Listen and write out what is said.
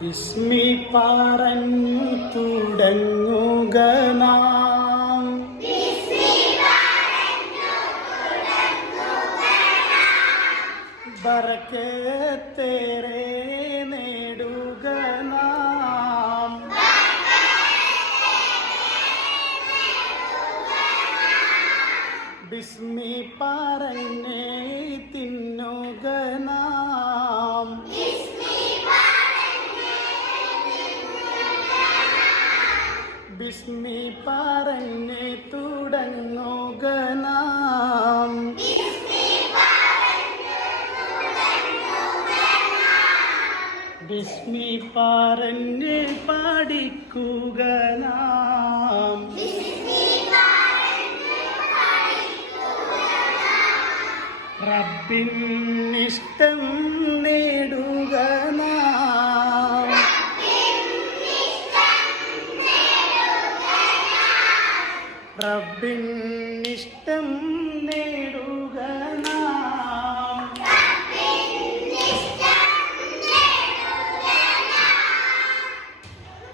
ബിസ്മി പറഞ്ഞു തുടങ്ങുക നാം, ബറക്കത്തേറെ നേടുക നാം. ബിസ്മി പറഞ്ഞേ തിന്നുക നാം, ബിസ്മി പറഞ്ഞേ തുടങ്ങുക നാം. ബിസ്മി പറഞ്ഞ് പഠിക്കുക നാം. റബ്ബിൻ ഇഷ്ടം നേടുക നാം. റബ്ബിൻ ഇഷ്ടം